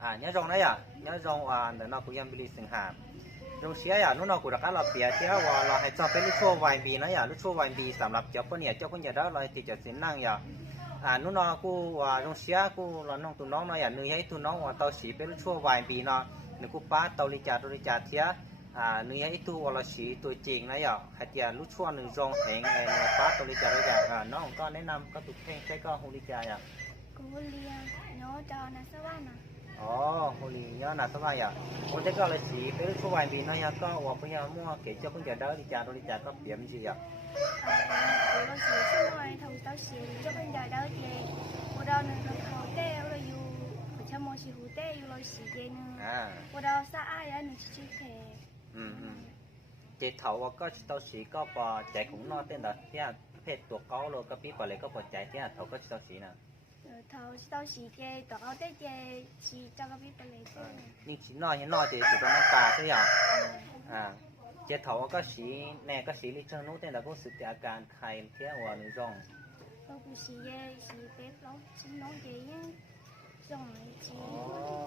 nhớ rong đấy nhớ rong để nó cũngยังbị sinh hàm rongเสียนู้นเรากูรักเราเปียเที่ยวว่าเราให้จอเป็นลูกชั่ววายบีนะลูกชั่ววายบีสำหรับเจ้าคนเนี่ยเจ้าคนเนี่ยได้เราติดจะสินนั่งนู้นเรากูว่ารองเสียกูเราน้องตัวน้องเนาะเนื้อให้ตัวน้องว่าเตาสีเป็นลูกชั่ววายบีเนาะหนึ่งกูป้าเตาลิจ่าเที่ยเนื้อให้ตัวเราสีตัวจริงนะให้เจ้าลูกชั่วหนึ่งรองแหงเนื้อป้าเตาลิจ่าน้องก็แนะนำก็ตุกเพ่งใช้ก็ฮูลิจ่ากูเรียนย้อจอนะสว่านะฮูลิย้อนน่ะสบายคนที่ก็เลยสีเป็นลูกชั่ววายบีเนาะก็ว่าพยายามมั่วเกี่ยวเจ้าคนจะได้ลิจ่าก็เปลี่ยนสิกูเราสีช่วยทำเต้าสีเจ้าคนจะได้เจกูเราหนึ่งเขาเต้เราอยู่ชะโมชิหูเต้อยู่เราสีเจนึงกูเราสะอาดแล้วหนึ่งชิเทเจ็ดเถาก็เตาสีก็พอใจของนอเต้นแต่ที่เพศตัวเก้าโลก็ปีกว่าเลยก็พอใจที่เถาก็เตาสีนะเตาสีเจตัวเขาเต้เจสีเจ้าก็ปีกว่าเลยนี่สีนอเห็นนอเจจุดน้ำตาใช่ไหมเจ็ดเถาก็สีแน่ก็สีลิเชนู้นเต้นแต่ก็สึกจากอาการไข้เที่ยวหนึ่งร่องก็กูสีเจสีเป๊ะแล้วสีน้องเจยังร่องสี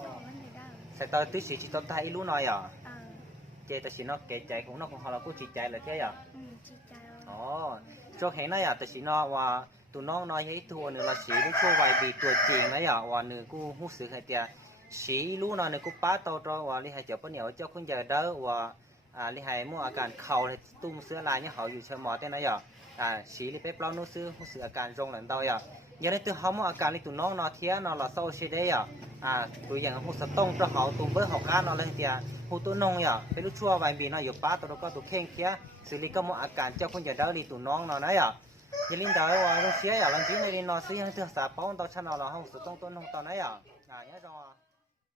ร่องมันไม่ได้ใส่ตอนที่สีจิตตายรู้หน่อยเจแต่สีนอเกใจของนอของเราก็จิตใจเลยใช่ไหมจิตใจโจเห็นนะแต่สีนอว่าตัวน้องน้อยให้ตัวหนึ่งเราสีลูกชั่ววายบีตัวจริงนะว่าหนึ่งกูหูสึกให้เดียสีรู้นอหนึ่งกูป้าโตโตว่าลิให้เจ้าปนเหนียวเจ้าคนใหญ่เด้อว่าลิให้มั่วอาการเข่าเลยตุ้มเสื้อลายเนี่ยเขาอยู่เชิงหมอเต้นนะสีลิเป๊ะเปล่านู้ซื้อหูสึกอาการรงหลังเตายังในตัวเขามั่วอาการในตัวน้องนอเทียนอเราเศร้าเฉยได้ตัวอย่างหูสต้งตัวเขาตัวเบอร์หอกก้านอเรื่องเดียหูตัวนงเป็นลูกชั่ววายบีนออยู่ป้าตัวก็ตัวเข่งเทียสิลิก็มั่วอาการเจ้าคนใหญ่เด้อลิตัวน้องนอนะยิลินดาวว่าลูกเสียหลังจากนี้ในนอซื้อยังเสื้อสาป้อนตอนชั้นเราห้องสุดต้องต้นห้องตอนไหนยังไงจัง